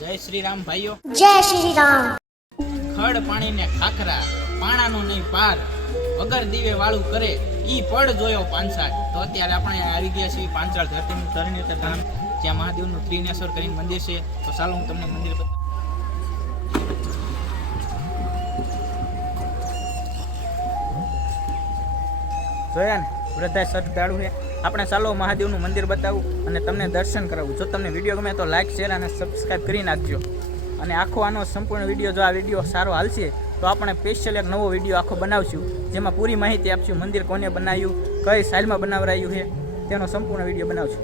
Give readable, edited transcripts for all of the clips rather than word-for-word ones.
જય શ્રી રામ ભાઈઓ. જય શ્રી રામ. ખડ પાણી ને ખાખરા, પાણાનો નહીં પાર, વગર દીવે વાળું કરે ઈ પડ જોયો પાંચાળ. તો અત્યારે આપણે આવી ગયા છીએ પાંચાળ ધરતીનું તરણેતર ધામ, જ્યાં મહાદેવનું ત્રિનેશ્વર કરીને મંદિર છે. તો ચાલો હું તમને મંદિર બતાવું. જોયા ને વૃદ્ધાય શ્રદ્ધાળુ છે. આપણે ચાલો મહાદેવનું મંદિર બતાવું અને તમને દર્શન કરાવું. જો તમને વિડીયો ગમે તો લાઈક શેર અને સબસ્ક્રાઈબ કરી નાખજો. અને આખો આનો સંપૂર્ણ વિડીયો, જો આ વિડીયો સારો હાલશે તો આપણે સ્પેશિયલ એક નવો વિડીયો આખો બનાવશું, જેમાં પૂરી માહિતી આપશું. મંદિર કોને બનાવ્યું, કઈ સાઇલમાં બનાવરાયું છે, તેનો સંપૂર્ણ વિડીયો બનાવશું.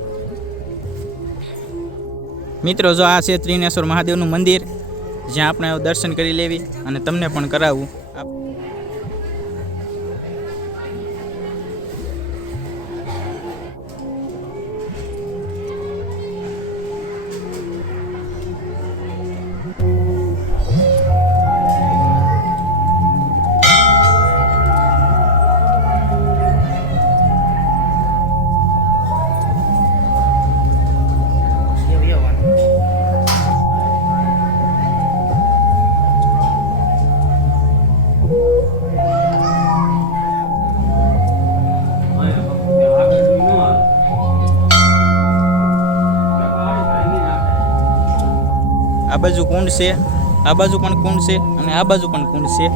મિત્રો, જો આ છે ત્રિનેશ્વર મહાદેવનું મંદિર, જ્યાં આપણે દર્શન કરી લેવી અને તમને પણ કરાવવું. આ બાજુ કુંડ છે, આ બાજુ પણ કુંડ છે અને આ બાજુ પણ કુંડ છે.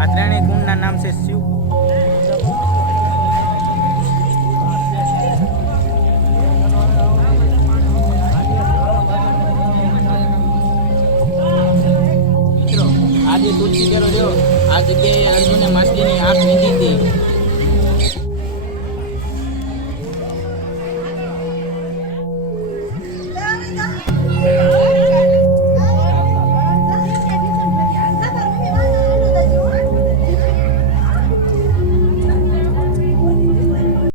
આ ત્રણેય કુંડના નામ છે શિવ. મિત્રો, આ જે તુલસી કેરો રહ્યો, આ જગ્યાએ અર્જુને માછલીની આંખ લીધી હતી